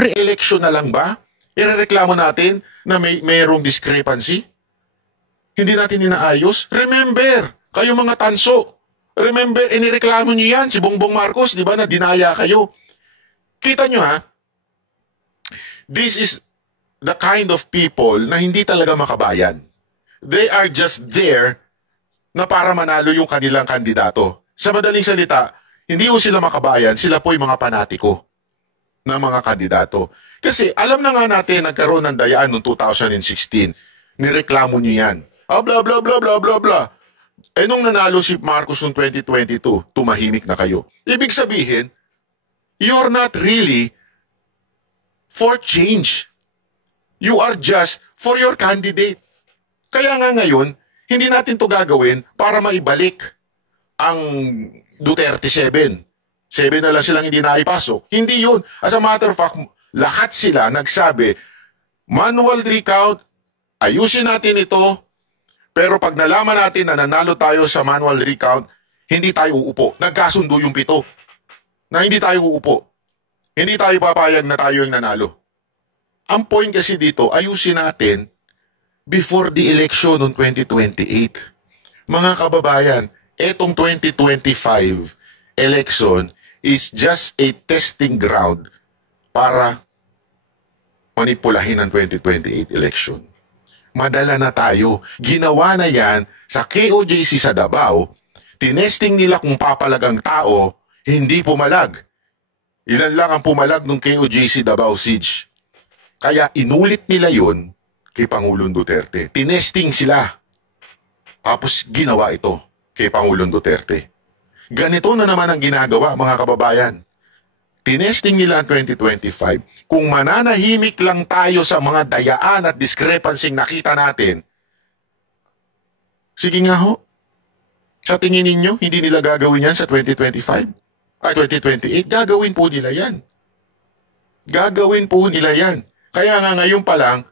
Pre-election na lang ba? Irereklamo natin na mayroong discrepancy? Hindi natin inaayos? Remember, kayo mga tanso. Remember, inireklamo nyo yan, si Bongbong Marcos, di ba, na dinaya kayo. Kita nyo ha, this is the kind of people na hindi talaga makabayan. They are just there na para manalo yung kanilang kandidato. Sa madaling salita, hindi po sila makabayan, sila po yung mga panatiko ng mga kandidato. Kasi alam na nga natin, nagkaroon ng dayaan noong 2016. Nireklamo nyo yan. Bla bla bla bla bla bla. Eh nung nanalo si Marcos noong 2022, tumahimik na kayo. Ibig sabihin, you're not really for change. You are just for your candidate. Kaya nga ngayon, hindi natin to gagawin para maibalik ang Duterte 7. 7 na lang silang hindi naipasok. Hindi yun. As a matter of fact, lahat sila nagsabi, manual recount, ayusin natin ito, pero pag nalaman natin na nanalo tayo sa manual recount, hindi tayo uupo. Nagkasundo yung 7 na hindi tayo uupo. Hindi tayo papayag na tayo yung nanalo. Ang point kasi dito, ayusin natin before the election noong 2028. Mga kababayan, etong 2025 election is just a testing ground para manipulahin ang 2028 election. Madala na tayo. Ginawa na yan sa KOJC sa Davao. Tinesting nila kung papalag ang tao, hindi pumalag. Ilan lang ang pumalag ng KOJC Davao Siege. Kaya inulit nila yun kay Pangulong Duterte. Tinesting sila. Tapos ginawa ito kay Pangulong Duterte. Ganito na naman ang ginagawa, mga kababayan. Tinesting nila ang 2025. Kung mananahimik lang tayo sa mga dayaan at discrepancy nakita natin, sige nga ho, sa tingin ninyo, hindi nila gagawin yan sa 2025? Ay, 2028? Gagawin po nila yan. Gagawin po nila yan. Kaya nga ngayon pa lang,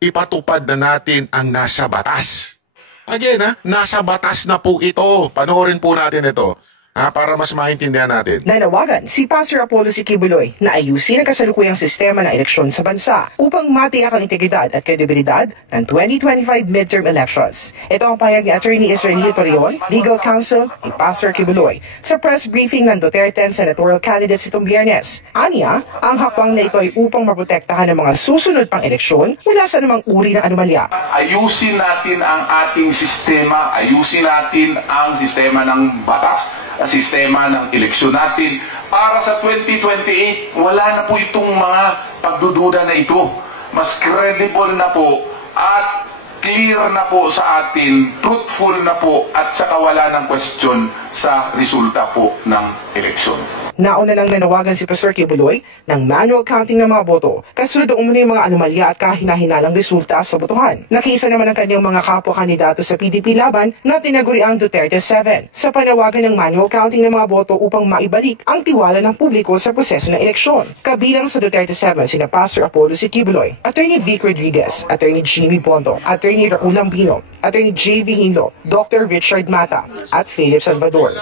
ipatupad na natin ang nasa batas. Again, nasa batas na po ito. Panoorin po natin ito. Para mas maintindihan natin. Nanawagan si Pastor Apollo Kibuloy na ayusin ang kasalukuyang sistema ng eleksyon sa bansa upang matiyak ang integridad at kredibilidad ng 2025 midterm elections. Ito ang payag ni Attorney Israelio Torion, Legal Counsel ni Pastor Kibuloy sa press briefing ng Duterte senatorial candidates itong Biyernes. Aniya, ang hakbang na ito ay upang maprotektahan ang mga susunod pang eleksyon mula sa anumang uri ng anomalya. Ayusin natin ang ating sistema, ayusin natin ang sistema ng batas, ang sistema ng eleksyon natin para sa 2028 wala na po itong mga pagdududa na ito. Mas credible na po at clear na po sa atin, truthful na po at saka wala ng question sa resulta po ng eleksyon. Nauna nang nanawagan si Pastor Kibuloy ng manual counting ng mga boto, kasunod ang umano yung mga anomalya at kahina-hinalang resulta sa botohan. Nakiisa naman ang kanyang mga kapwa-kandidato sa PDP laban na tinaguri ang Duterte 7 sa panawagan ng manual counting ng mga boto upang maibalik ang tiwala ng publiko sa proseso ng eleksyon. Kabilang sa Duterte 7 sina Pastor Apollo Kibuloy, Attorney Vic Rodriguez, Attorney Jimmy Bondo, Attorney Raul Lambino, Attorney J.V. Hinlo, Dr. Richard Mata, at Philip Salvador.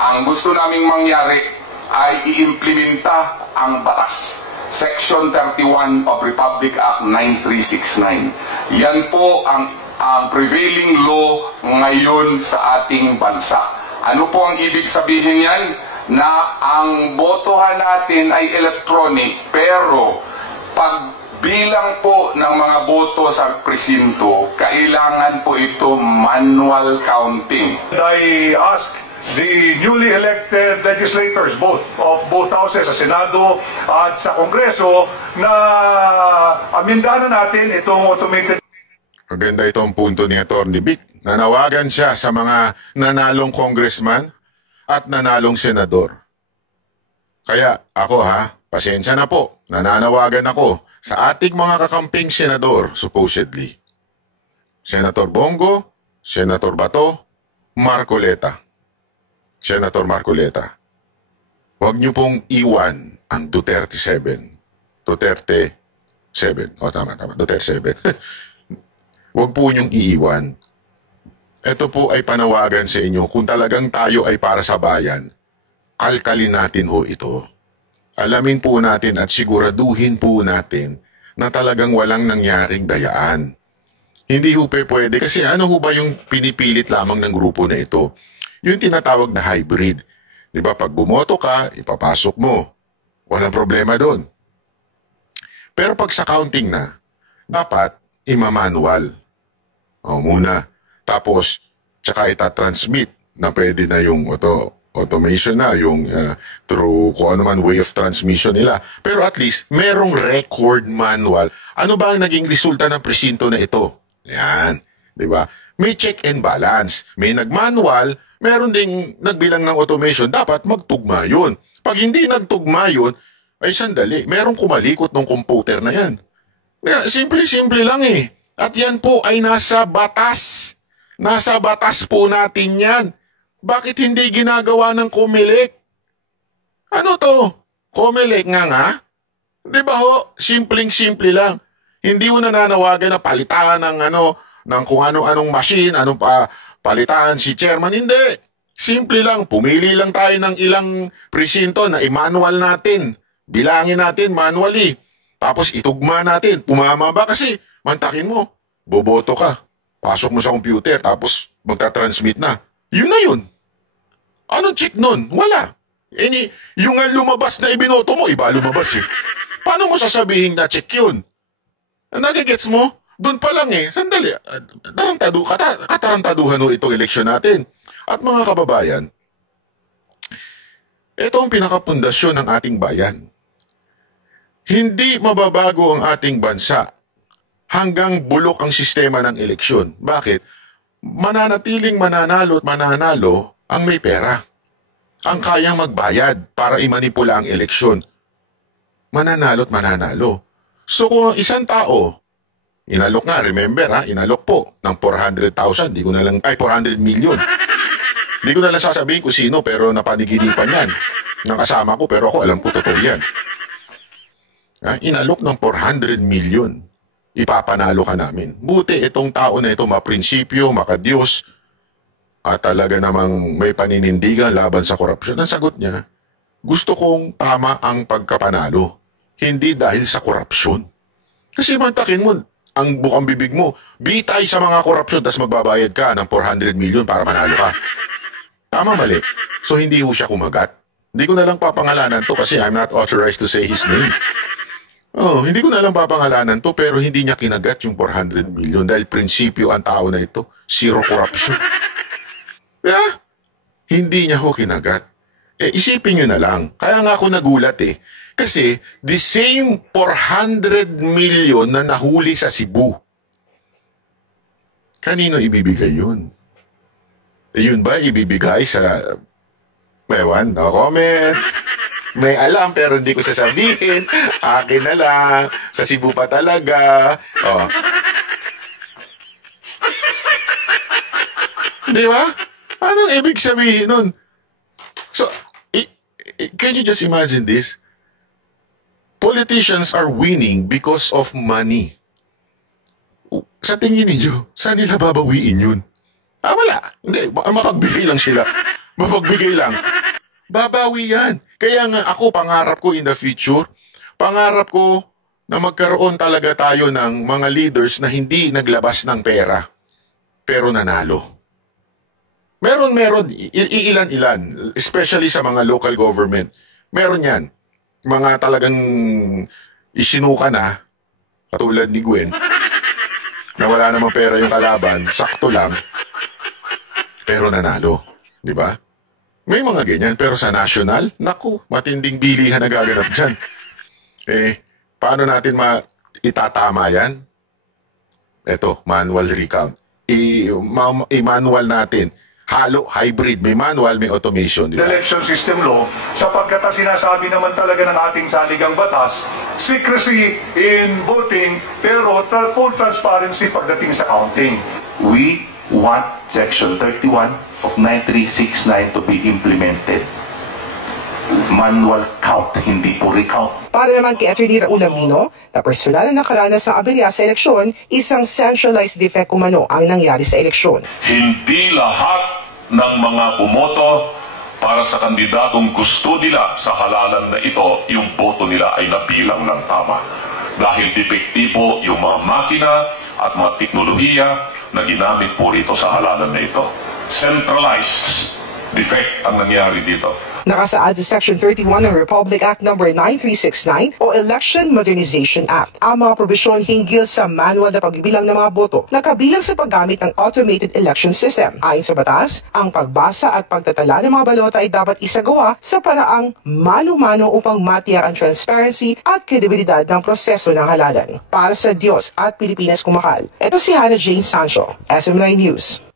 Ang gusto naming mangyari ay iimplementa ang batas. Section 31 of Republic Act 9369. Yan po ang prevailing law ngayon sa ating bansa. Ano po ang ibig sabihin yan? Na ang botohan natin ay electronic, pero pag bilang po ng mga boto sa presinto, kailangan po ito manual counting. I ask the newly elected legislators of both houses, sa Senado at sa Kongreso, na amindahan natin itong automated. Maganda itong punto ni Atty. Vic. Nanawagan siya sa mga nanalong congressman at nanalong senador. Kaya ako pasensya na po, nananawagan ako sa ating mga kakamping senador, supposedly. Senator Bongo, Senator Bato, Marcoleta. Senator Marcoleta, huwag niyo pong iwan ang Duterte 7. Duterte 7. Tama. Duterte 7. Huwag po niyong iiwan. Ito po ay panawagan sa inyo. Kung talagang tayo ay para sa bayan, kalkalin natin ho ito. alamin po natin at siguraduhin po natin na talagang walang nangyaring dayaan. Hindi ho pwede kasi ano ho ba yung pinipilit lamang ng grupo na ito? Yung tinatawag na hybrid. Di ba, pag bumoto ka, ipapasok mo. Walang problema doon. Pero pag sa counting na, dapat imamanual. O muna. Tapos, tsaka itatransmit na pwede na yung automation na, yung through kung ano man way of transmission nila. Pero at least, merong record manual. Ano ba ang naging resulta ng presinto na ito? Yan. Di ba? May check and balance. May nag-manual, meron ding nagbilang ng automation. Dapat magtugma yun. Pag hindi nagtugma yun, ay sandali, merong kumalikot ng computer na yan. Simple-simple lang eh. At yan po ay nasa batas. Nasa batas po natin yan. Bakit hindi ginagawa ng COMELEC? Ano to? COMELEC nga? Di ba ho? Simpleng-simple lang. Hindi mo nananawagan na palitan ng ng kung ano-anong machine, palitan si chairman. Hindi. Simple lang. Pumili lang tayo ng ilang presinto na i-manual natin. Bilangin natin manually. Tapos itugma natin. Umama ba? Kasi mantakin mo. Boboto ka. Pasok mo sa computer. Tapos magta-transmit na. Yun na yun. Anong check nun? Wala. Yung nga lumabas na ibinoto mo, iba lumabas eh. Paano mo sasabihin na check yun? Nagigets mo? Doon pa lang eh. Sandali. Katarantaduhan ho itong eleksyon natin. At mga kababayan, ito ang pinakapundasyon ng ating bayan. Hindi mababago ang ating bansa hanggang bulok ang sistema ng eleksyon. Bakit? Mananatiling mananalo at mananalo ang may pera. Ang kayang magbayad para imanipula ang eleksyon. Mananalo at mananalo. So kung isang tao, inalok nga, remember inalok po ng 400,000, 400 million. Hindi ko na lang sasabihin kung sino pero napaniginipan yan. Nakasama ko pero ako alam ko totoo yan. Inalok ng 400 million. Ipapanalo ka namin. Buti itong tao na ito maprinsipyo, makadiyos, at talaga namang may paninindigan laban sa korupsyon. Ang sagot niya, gusto kong tama ang pagkapanalo. Hindi dahil sa korupsyon. Kasi mantakin mo, ang bukang bibig mo, bitay sa mga korupsyon, tas magbabayad ka ng 400 million para manalo ka. Tama, mali. So hindi ho siya kumagat. Hindi ko na lang papangalanan to kasi I'm not authorized to say his name. Hindi ko na lang papangalanan to pero hindi niya kinagat yung 400 million dahil prinsipyo ang tao na ito, zero corruption. Hindi niya ho kinagat. Isipin nyo na lang. Kaya nga ako nagulat eh. Kasi the same 400 million na nahuli sa Cebu, kanino ibibigay yun? Yun ba ibibigay sa Mewan? No comment. May alam pero hindi ko sasabihin. Akin na lang. Sa Cebu pa talaga. Di ba? Anong ibig sabihin nun? So, can you just imagine this? Politicians are winning because of money. Sa tingin ninyo, saan nila babawiin yun? Wala. Hindi, mapagbigay lang sila. Mapagbigay lang. Babawi yan. Kaya nga ako, pangarap ko in the future, pangarap ko na magkaroon talaga tayo ng mga leaders na hindi naglabas ng pera, pero nanalo. Meron, ilan-ilan, especially sa mga local government. Meron yan. Mga talagang isinuka na, katulad ni Gwen, na wala namang pera yung kalaban, sakto lang, pero nanalo. Di ba? May mga ganyan, pero sa national, naku, matinding bilihan na gaganap dyan. Paano natin itatama yan? Eto, manual recount. I-manual natin. Halo, hybrid, may manual, may automation. Diba? Election system law, sapagkat ang sinasabi naman talaga ng ating saligang batas, secrecy in voting, pero full transparency pagdating sa counting. We want Section 31 of 9369 to be implemented. Manual count, hindi po recount. Para naman kay Atty. Raul Amino, na personal na nakaranas ng aberya sa eleksyon, isang centralized defect umano ang nangyari sa eleksyon. Hindi lahat ng mga bumoto para sa kandidatong gusto nila sa halalan na ito, yung boto nila ay nabilang ng tama. Dahil depektibo yung mga makina at mga teknolohiya na ginamit po rito sa halalan na ito. Centralized defect ang nangyari dito. Nakasaad sa Section 31 ng Republic Act No. 9369 o Election Modernization Act ang mga probisyon hinggil sa manual na pagbibilang ng mga boto na kabilang sa paggamit ng automated election system. Ayon sa batas, ang pagbasa at pagtatala ng mga balota ay dapat isagawa sa paraang mano-mano upang matiyak ang transparency at kredibilidad ng proseso ng halalan. Para sa Diyos at Pilipinas kumahal, ito si Hannah Jane Sancho, SM9 News.